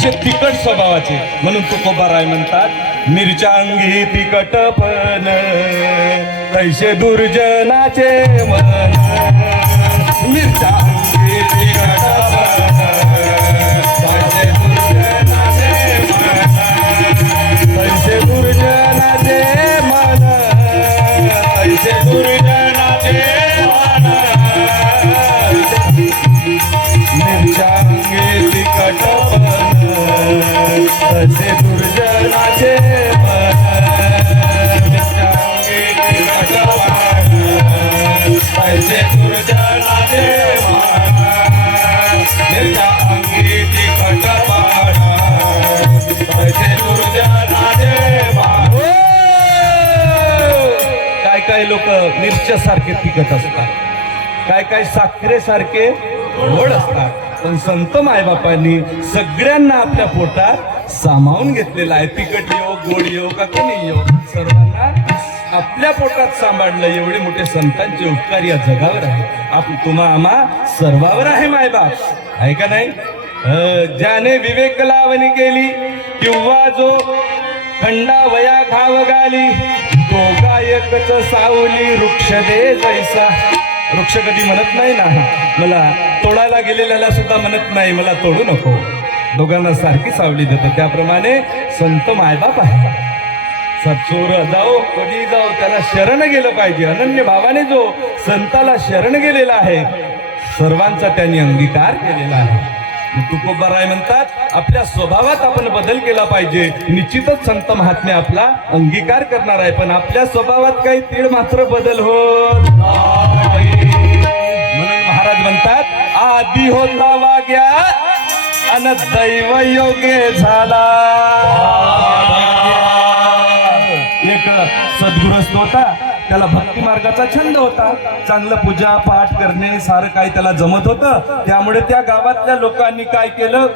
असे तिखट स्वभावाचे. म्हणून तुकोबाराय म्हणतात मिरच्या अंगी तिखट पण कैसे दुर्जनाचे मन. मिरच्या काय काय लोक मिरच्यासारखे तिखट असतात. काय काय साखरेसारखे गोड असतात. पण संत मायबापांनी सगळ्यांना आपल्या पोटात सामावून घेतलेला आहे. तिकट येऊ गोड येऊ का कमी येऊ सर्वांना आपल्या पोटात सांभाळलं एवढे मोठे संतांचे उपकार या जगावर आहे आपण तुम्हा आम्हा सर्वावर आहे मायबाप. आहे का नाही? ज्याने विवेक लावणी केली किंवा जो खंडा वया घाव गाली तो गायकच सावली वृक्ष दे जैसा. वृक्ष कधी म्हणत नाही ना? मला तोडायला गेलेल्याला सुद्धा म्हणत नाही मला तोडू नको. दोघांना सारखी सावली देतो. त्याप्रमाणे संत मायबाप आहे. सत्सोर जाओ कधी जाओ त्याला शरण गेलं पाहिजे. अनन्य भावाने जो संताला शरण गेलेला आहे सर्वांचा त्यांनी अंगीकार केलेला आहे. तुकोबाराय म्हणतात आपल्या स्वभावात आपण बदल केला पाहिजे. निश्चितच संत महात्म्य आपला अंगीकार करणार आहे पण आपल्या स्वभावात काही तीळ मात्र बदल होत म्हणून महाराज म्हणतात आधी होता वाग्या अन दैव योगे झाला. एक सद्गुरस्त होता त्याला भक्ती मार्गाचा छंद होता. चांगलं पूजा पाठ करणे सारं काही त्याला जमत होतं. त्यामुळे त्या गावातल्या लोकांनी काय केलं?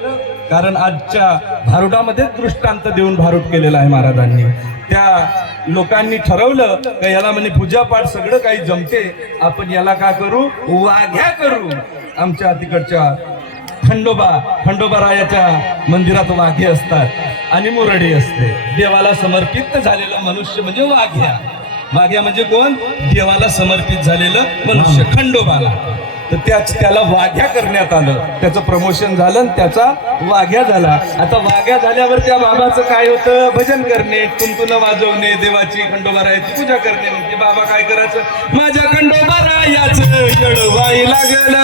कारण आजच्या भारुडामध्ये दृष्टांत देऊन भारूड केलेला आहे महाराजांनी. त्या लोकांनी ठरवलं का याला म्हणे पूजा पाठ सगळं काही जमते. आपण याला का करू? वाघ्या करू. आमच्या तिकडच्या खंडोबा खंडोबा रायाच्या मंदिरात वाघे असतात आणि मुरडी असते. देवाला समर्पित झालेला मनुष्य म्हणजे वाघ्या. वाघ्या म्हणजे कोण? देवाला समर्पित झालेलं मनुष्य खंडोबाला. तर त्याच त्याला वाघ्या करण्यात आलं. त्याचं प्रमोशन झालं आणि त्याचा वाघ्या झाला. आता वाघ्या झाल्यावर त्या बाबाचं काय होतं? भजन करणे तुंतुन वाजवणे देवाची खंडोबा रायाची पूजा करणे. म्हणजे बाबा काय करायचं? माझ्या खंडोबा रायाचं लागल.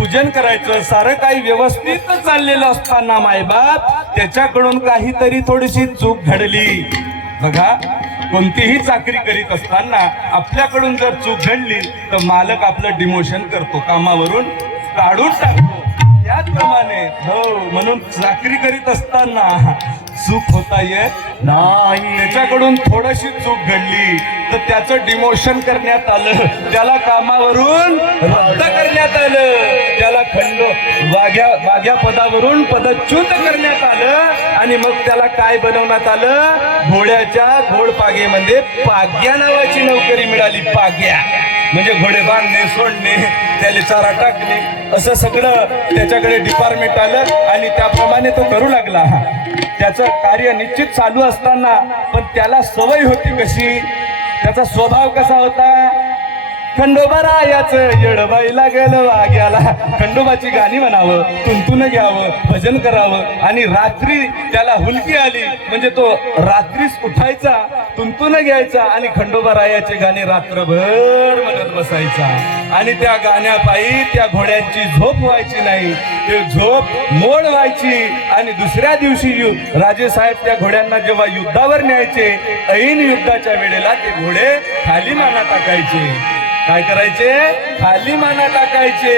पूजन करायचं. सारं काही व्यवस्थित चाललेलं असताना मायबाप त्याच्याकडून काहीतरी थोडीशी चूक घडली. बघा कोणतीही चाकरी करीत असताना आपल्याकडून जर चूक घडली तर मालक आपलं डिमोशन करतो. कामावरून काढून टाकतो. त्याचप्रमाणे हो म्हणून चाकरी करीत असताना चूक होता येत नाही. त्याच्याकडून थोडीशी चूक घडली. तर त्याचं डिमोशन करण्यात आलं. त्याला कामावरून रद्द करण्यात आलं. त्याला खंड वाघ्या वाघ्या पदावरून पदच्युत करण्यात आलं. आणि मग त्याला काय बनवण्यात आलं? घोड्याच्या घोडपागेमध्ये पाग्या नावाची नोकरी मिळाली. पाग्या. म्हणजे घोडे बांधणे सोडणे त्याला चारा टाकणे असं सगळं त्याच्याकडे डिपार्टमेंट आलं आणि त्याप्रमाणे तो करू लागला. हा त्याचं कार्य निश्चित चालू असताना पण त्याला सवय होती कशी? त्याचा स्वभाव कसा होता? खंडोबरायाच येडबाई लागल वाग्याला. खंडोबाची गाणी म्हणावं तुंतून घ्यावं भजन करावं. आणि रात्री त्याला हुलकी आली म्हणजे तो रात्रीच उठायचा तुंतून घ्यायचा आणि खंडोबरायाचे गाणे रात्रभर म्हणत बसायचा. आणि त्या गाण्यापायी त्या घोड्यांची झोप व्हायची नाही. ते झोप मोड व्हायची. आणि दुसऱ्या दिवशी यु- राजेसाहेब त्या घोड्यांना जेव्हा युद्धावर न्यायचे ऐन युद्धाच्या वेळेला ते घोडे खाली माना टाकायचे. काय करायचे? खाली माना टाकायचे.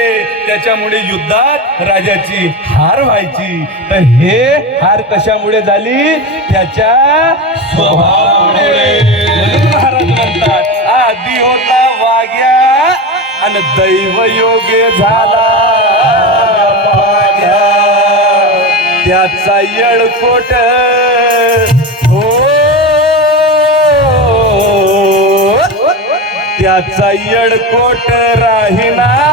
त्याच्यामुळे युद्धात राजाची हार व्हायची. तर हे हार कशामुळे झाली? त्याच्या स्वभावामुळे. महाराज म्हणतात आधी होता वाग्या आणि दैव योगे झाला. त्याचा येळकोट याचा येडकोट राहीना.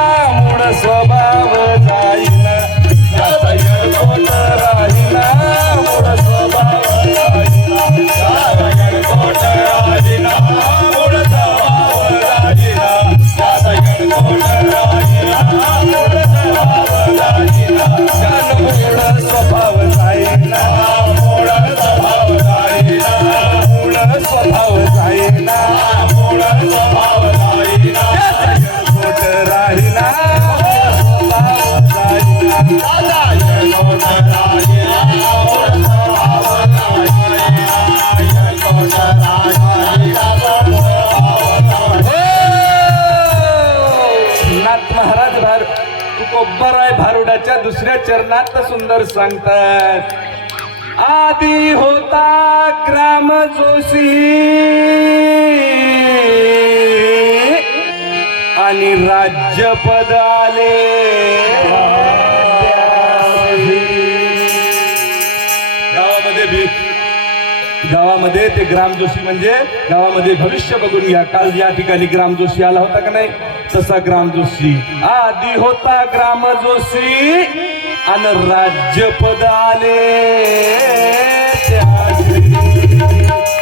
चरणात सुंदर सांगतात. आधी होता ग्राम जोशी. आणि राज्यपद आले. गावामध्ये गावामध्ये ते ग्राम जोशी म्हणजे गावामध्ये भविष्य बघून घ्या. काल या ठिकाणी ग्राम जोशी आला होता का नाही? तसा ग्राम जोशी. आधी होता ग्राम जोशी आणि राज्यपद आले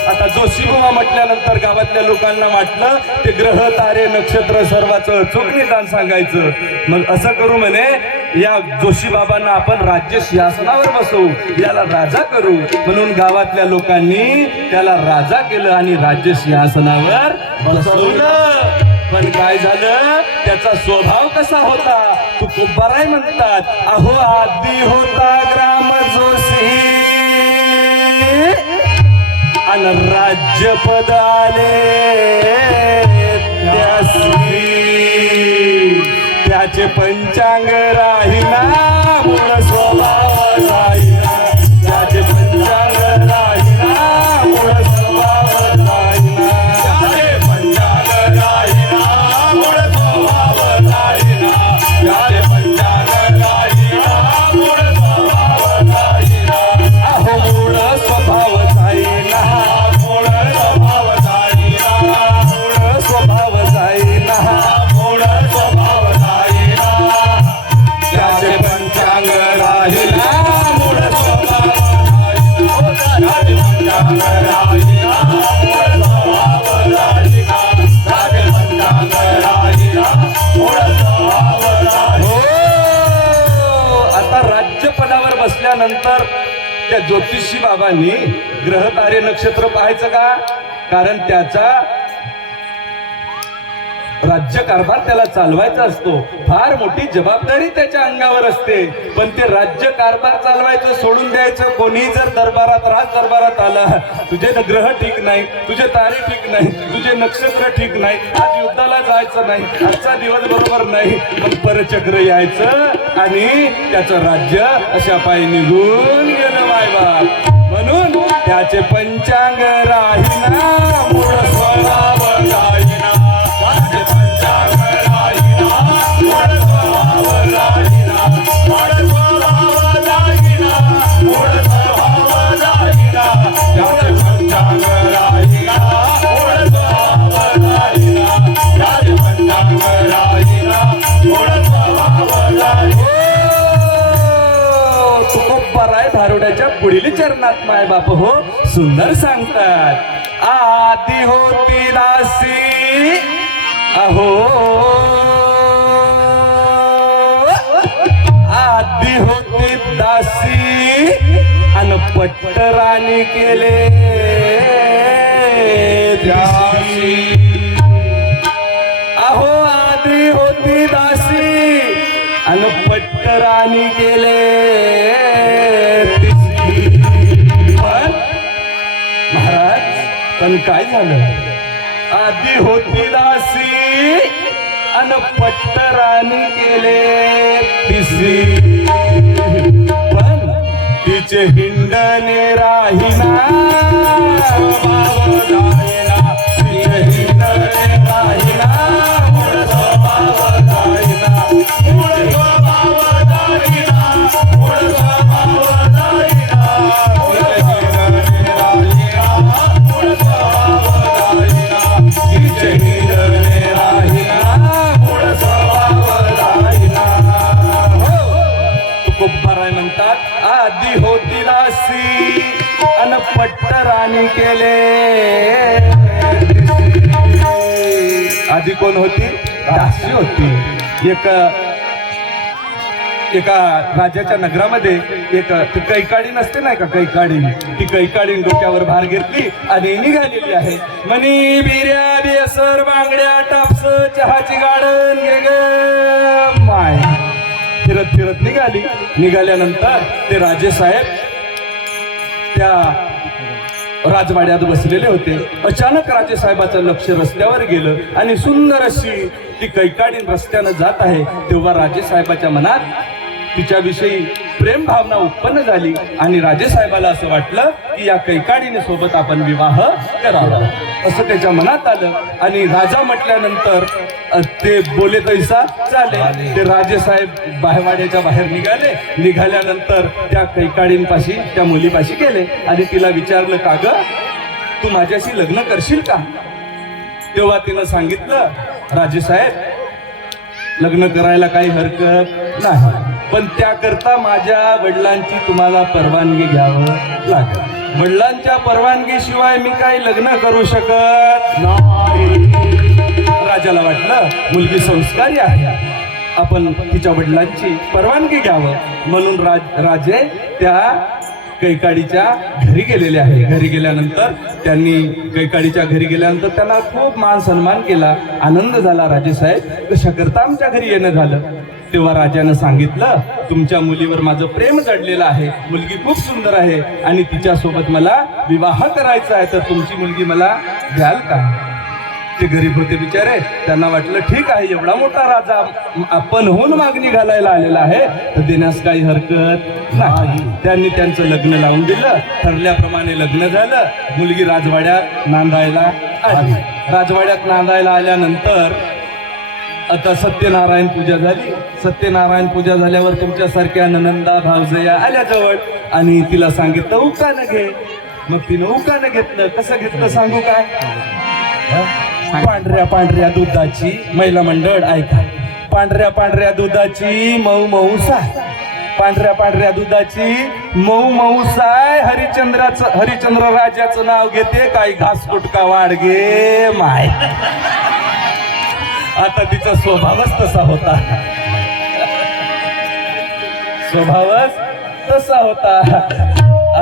आता जोशीबुवा म्हटल्यानंतर गावातल्या लोकांना वाटलं ते ग्रह तारे नक्षत्र सर्वाचं चोख निदान सांगायचं. मग असं करू म्हणे या जोशी बाबांना आपण राज्य सिंहासनावर बसवू याला राजा करू. म्हणून गावातल्या लोकांनी त्याला राजा केलं आणि राज्य सिंहासनावर बसवलं. पण काय झालं? त्याचा स्वभाव कसा होता? तू कुंभाराय म्हणतात अहो आधी होता ग्राम जोशी. आणि राज्यपद आले त्याचे पंचांग राहिला त्या ज्योतिषी बाबांनी ग्रह तारे नक्षत्र पाहायचं का? कारण त्याचा राज्यकारभार त्याला चालवायचा असतो. फार मोठी जबाबदारी त्याच्या अंगावर असते. पण ते राज्य कारभार चालवायचं सोडून द्यायचं कोणी जर दरबारात राज दरबारात आला तुझे ग्रह ठीक नाही तुझे तारे ठीक नाही तुझे नक्षत्र ठीक नाही आज युद्धाला जायचं नाही आजचा दिवस बरोबर नाही पण परचक्र यायचं आणि त्याचं राज्य अशा पायी निघून गेलं मायबाप. म्हणून त्याचे पंचांग राहिना. आठवड्याच्या पुढील चरणात माय बाप हो सुंदर सांगतात. आधी होती दासी अहो. आधी होती दासी अन पट्टराणी केले अहो आधी होती दासी अन पट्टराणी केले काय झालं? आधी होती दासी अन पट्टराणी केले तिसरी. पण तिचे हिंडणे राहिना. केले. आधी कोण होती? दासी होती. एक एका राजाच्या नगरामध्ये एक ती कैकाडी नसते नाही का? कैकाडी. ती कैकाडी डोक्यावर भार घेतली आणि निघालेली आहे. मनी बिर्या बेसर बांगड्या टापस चहाची गाडन घे ग. माय. फिरत फिरत निघाली. निघाल्यानंतर ते राजे साहेब त्या राजवाड्यात बसलेले होते. अचानक राजे साहेबाचं लक्ष रस्त्यावर गेलं आणि सुंदर अशी ती कैकाडीन रस्त्यानं जात आहे. तेव्हा राजे साहेबाच्या मनात तिच्याविषयी प्रेम भावना उत्पन्न झाली आणि राजे साहेबाला असं वाटलं की या कैकाडीने सोबत आपण विवाह करावा. असं त्याच्या मनात आलं आणि राजा म्हटल्यानंतर ते बोले तैसा चाले ते राजे साहेब बाहेरवाड्याच्या बाहेर निघाले. निघाल्यानंतर त्या कैकाडींपाशी त्या मुलीपाशी गेले आणि तिला विचारलं का ग तू माझ्याशी लग्न करशील का? तेव्हा तिनं सांगितलं राजे साहेब लग्न करायला काही हरकत नाही. पण त्याकरता माझ्या वडिलांची तुम्हाला परवानगी घ्यावं लागेल. वडिलांच्या परवानगीशिवाय मी काही लग्न करू शकत नाही. राजाला वाटलं मुलगी संस्कारी आहे. आपण तिच्या वडिलांची परवानगी घ्यावं. म्हणून राज राजे त्या कैकाडीच्या घरी गेलेले आहे घरी गेल्यानंतर त्यांनी कैकाडीच्या घरी गेल्यानंतर त्यांना खूप मान सन्मान केला. आनंद झाला राजेसाहेब कशाकरता आमच्या घरी येणं झालं. तेव्हा राजानं सांगितलं तुमच्या मुलीवर माझं प्रेम जडलेलं आहे. मुलगी खूप सुंदर आहे आणि तिच्यासोबत मला विवाह करायचा आहे. तर तुमची मुलगी मला द्याल का? ते गरीब होते बिचारे त्यांना वाटलं ठीक आहे एवढा मोठा राजा आपण होऊन मागणी घालायला आलेला आहे. तर देण्यास काही हरकत नाही. त्यांनी त्यांचं लग्न लावून दिलं. ठरल्याप्रमाणे लग्न झालं. मुलगी राजवाड्यात नांदायला आली. राजवाड्यात नांदायला आल्यानंतर आता सत्यनारायण पूजा झाली. सत्यनारायण पूजा झाल्यावर तुमच्यासारख्या ननंदा भावजया आल्या जवळ आणि तिला सांगितलं उकानं घे. मग तिनं उकानं घेतलं. कसं घेतलं सांगू काय? पांढऱ्या पांढऱ्या दुधाची महिला मंडळ ऐका. पांढऱ्या पांढऱ्या दुधाची मऊ मऊ साय. पांढऱ्या पांढऱ्या दुधाची मऊ मऊ साय. हरिचंद्राचं हरिचंद्र राजाचं नाव घेते काही घास कुटका वाडगे माय. आता तिचा स्वभावच तसा होता. स्वभावच तसा होता.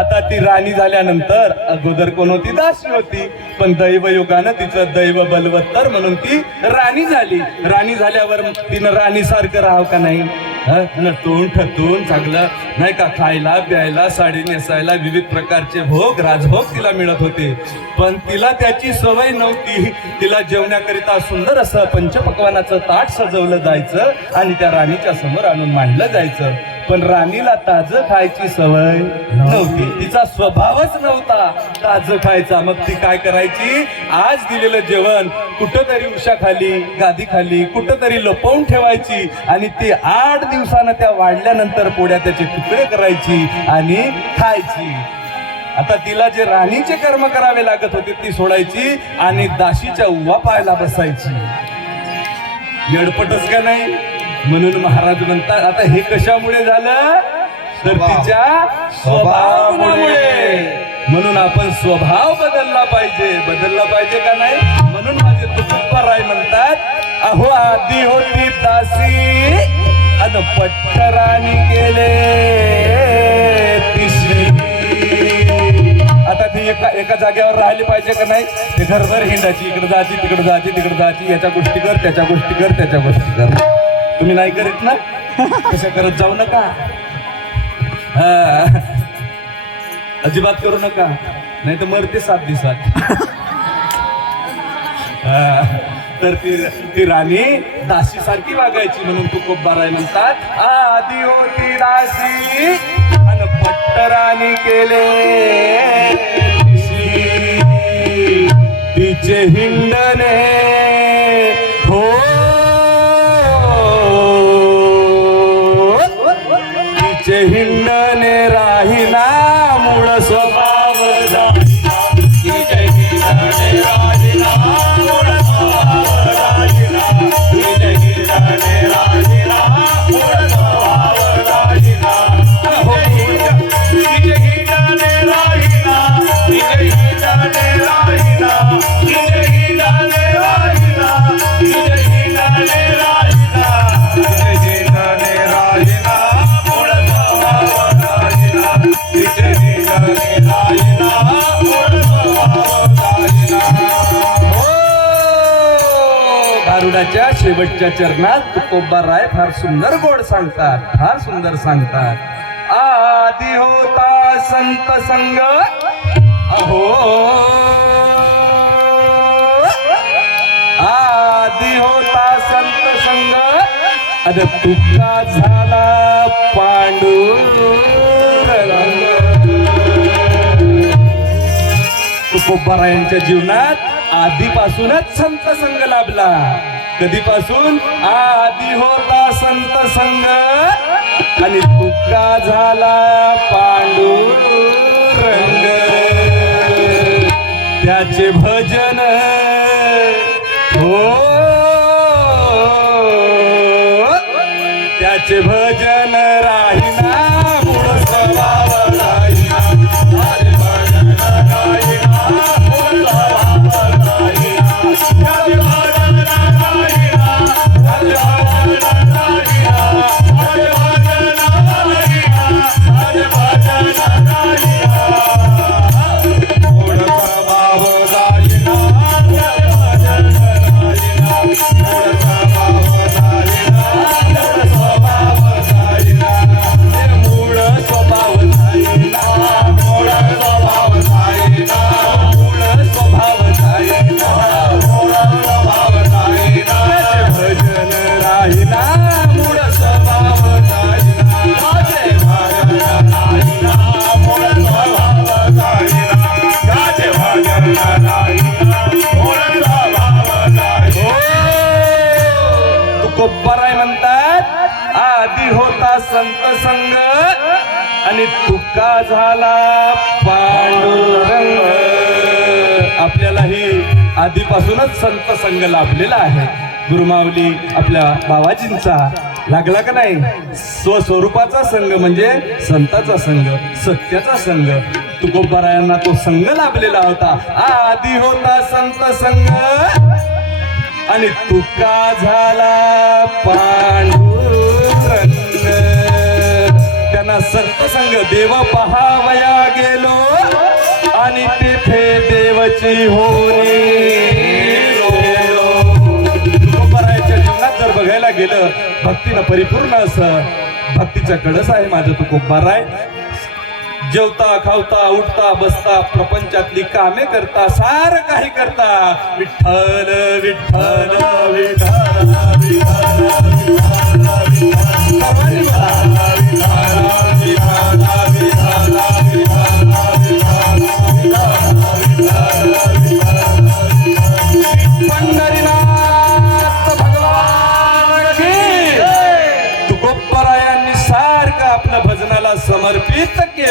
आता ती राणी झाल्यानंतर अगोदर कोण होती? दासी होती. पण दैवयोगानं तिचं दैव बलवत्तर म्हणून ती राणी झाली. राणी झाल्यावर तिनं राणी सारखं राहावं का नाही? हं? नटून ठटून चांगलं नाही का खायला प्यायला साडी नेसायला विविध प्रकारचे भोग राजभोग तिला मिळत होते. पण तिला त्याची सवय नव्हती. तिला जेवण्याकरिता सुंदर असं पंचपक्वानाचं ताट सजवलं जायचं आणि त्या राणीच्या समोर आणून मांडलं जायचं. पण राणीला ताज खायची सवय नव्हती. तिचा स्वभावच नव्हता ताज खायचा. मग ती काय करायची? आज दिलेलं जेवण कुठंतरी उशाखाली गादी खाली कुठंतरी लपवून ठेवायची आणि ते आठ दिवसानं त्या वाढल्यानंतर पोळ्या त्याचे तुकडे करायची आणि खायची. आता तिला जे राणीचे कर्म करावे लागत होते ती सोडायची आणि दाशीच्या उवा पाहायला बसायची. येडपटच का नाही? म्हणून महाराज म्हणतात आता हे कशामुळे झालं? तर. तिच्या स्वभावामुळे. म्हणून आपण स्वभाव बदलला पाहिजे. बदलला पाहिजे का नाही? म्हणून माझे तुकोबा राय म्हणतात अहो आधी होती दासी अन पट्टराणी गेले तिशी आता ती एका एका जागेवर राहिली पाहिजे का नाही? ते घरभर हिंडाची इकडे जायची तिकडे जायची तिकडे जायची याच्या गोष्टी कर त्याच्या गोष्टी कर त्याच्या गोष्टी कर. तुम्ही नाही करीत ना? तसं करत जाऊ नका? अजिबात करू नका. नाही तर मरते सात दिवसात. तर ती ती राणी दासी सारखी वागायची म्हणून तू खूप बाराय म्हणतात आधी होती दासी आणि पट्ट राणी केले तिचे हिंडणे दारुडाच्या शेवटच्या चरणात तुकोबाराय फार सुंदर गोड सांगतात फार सुंदर सांगतात. आधी होता संत संग अहो. आधी होता संत संग अरे तुका झाला पांडुरंग. तुकोबारायांच्या जीवनात आधीपासूनच संत संघ लाभला. कधीपासून? आधी होता संत संग आणि तुका झाला पांडुरंग त्याचे भजन हो. त्याचे भजन आणि तुका झाला पांडुरंग. आपल्यालाही आधीपासूनच संत संघ लाभलेला आहे. गुरुमावली आपल्या बाबाजींचा लागला का नाही? स्वस्वरूपाचा संघ म्हणजे संताचा संघ सत्याचा संघ. तुकोबारायांना तो संघ लाभलेला होता. आधी होता संत संघ. आणि तुका झाला पांडू त्यांना संत संग देव पहावया गेलो. आणि तेथे देवची होणी गेलो. जीवनात जर बघायला गेलं भक्तीनं परिपूर्ण असं. भक्तीचा कडस आहे माझं तुकोबाराय जेवता खावता उठता बसता प्रपंचातली कामे करता सार काही करता. विठ्ठल विठ्ठल विठ्ठल विठ्ठल,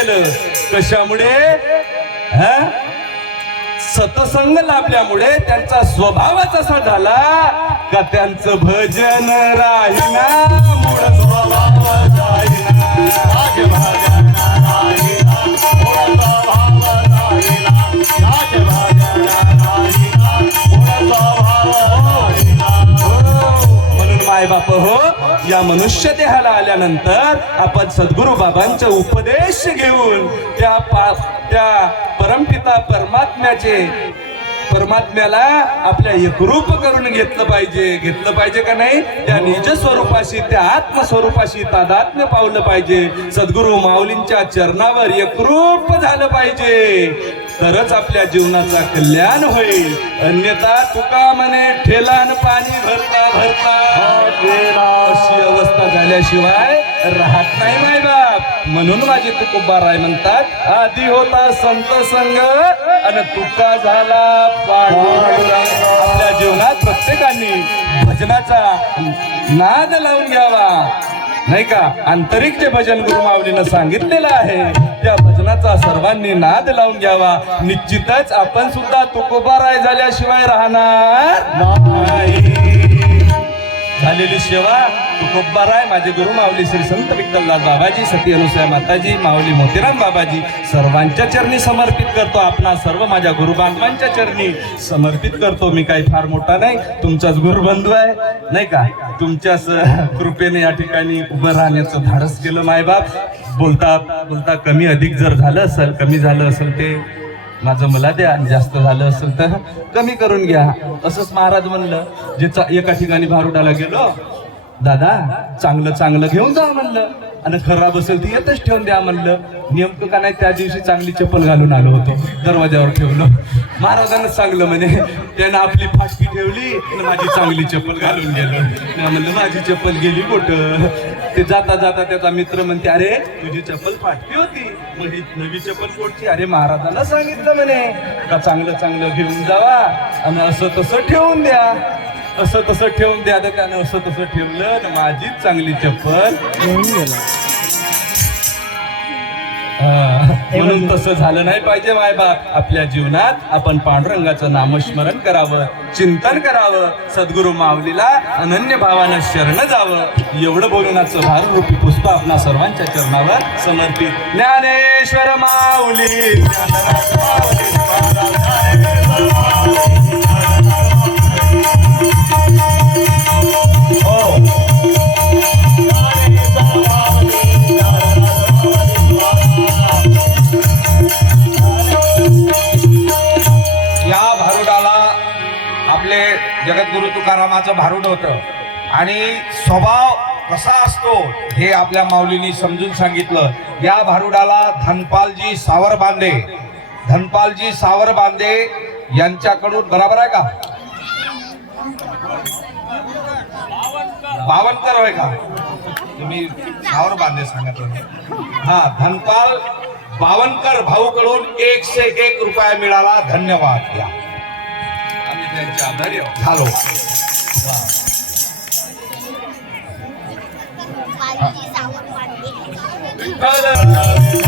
केलं. कशामुळे? सतसंग लाभल्यामुळे त्यांचा स्वभावच असा झाला का त्यांचं भजन राहिना मूळ स्वभाव राहिना राज या मनुष्य देहाला आल्यानंतर आपण सद्गुरू बाबांचा उपदेश घेऊन त्या पा त्या परमपिता परमात्म्याचे परमात्म्याला आपल्या एकरूप करून घेतलं पाहिजे. घेतलं पाहिजे का नाही? त्या निज स्वरूपाशी त्या आत्मस्वरूपाशी तादात्म्य पावलं पाहिजे. सद्गुरू माऊलींच्या चरणावर एकरूप झालं पाहिजे. तरच आपल्या जीवनाचा कल्याण होईल. अन्यथा तुका म्हणे ठेलान पाणी भरता भरता. अशी अवस्था झाल्याशिवाय राहत नाही माय बाप. म्हणून माझे तुकोबाराय म्हणतात आधी होता संत संग आणि तुका झाला आपल्या जीवनात प्रत्येकाने भजनाचा नाद लावून घ्यावा. नाही का? आंतरिक जे भजन गुरु माऊलीनं सांगितलेलं आहे त्या भजनाचा सर्वांनी नाद लावून घ्यावा. निश्चितच आपण सुद्धा तुकोबाराय झाल्याशिवाय राहणार नाही. झालेली सेवा तुकोबाराय माझे गुरु माऊली श्री संत विठ्ठलदास बाबाजी सती अनुसया माताजी माऊली मोतीराम बाबाजी सर्वांच्या चरणी समर्पित करतो आपणा सर्व माझ्या गुरु बांधवांच्या चरणी समर्पित करतो. मी काही फार मोठा नाही तुमचाच गुरुबंधू आहे नाही का? तुमच्याच कृपेने या ठिकाणी उभं राहण्याचं धाडस केलं मायबाप. बोलता बोलता कमी अधिक जर झालं असेल कमी झालं असेल ते माझं मला द्या आणि जास्त झालं असेल तर कमी करून घ्या. असंच महाराज म्हणलं जे एका ठिकाणी भारुडाला गेलो दादा चांगलं चांगलं घेऊन जा म्हणलं. आणि खराब असेल ती येतच ठेवून द्या म्हणलं. नेमकं का नाही त्या दिवशी चांगली चप्पल घालून आलो होतो. दरवाजावर ठेवलं. महाराजांना सांगलं म्हणे त्यानं आपली फाटकी ठेवली आणि माझी चांगली चप्पल घालून गेलो. म्हणलं माझी चप्पल गेली कुठं? ते जाता जाता त्याचा मित्र म्हणते अरे तुझी चप्पल फाटकी होती. मग ही नवी चप्पल कोणची अरे महाराजांना सांगितलं म्हणे का चांगलं चांगलं घेऊन जावा आणि असं तसं ठेवून द्या. असं तसं ठेवून द्या त्यानं असं तसं ठेवलं आणि माझीच चांगली चप्पल. म्हणून तसं झालं नाही पाहिजे मायबाप आपल्या जीवनात आपण पांडुरंगाचं नामस्मरण करावं चिंतन करावं सद्गुरु माऊलीला अनन्य भावानं शरण जावं. एवढं बोलण्याचं भाररूपी पुष्प आपणा सर्वांच्या चरणावर समर्पित. ज्ञानेश्वर माऊली, भारूड होतं. आणि स्वभाव कसा असतो हे आपल्या माऊलींनी समजून सांगितलं. या भारुडाला धनपालजी सावर बांधे धनपालजी सावर बांधे यांच्याकडून बरोबर आहे का? बावनकर होय का? तुम्ही सावर बांधे सांगत होते हा धनपाल बावनकर भाऊकडून एकशे एक रुपया मिळाला. धन्यवाद. या. आम्ही त्यांचे आभारी झालो. 你唔知，我根本，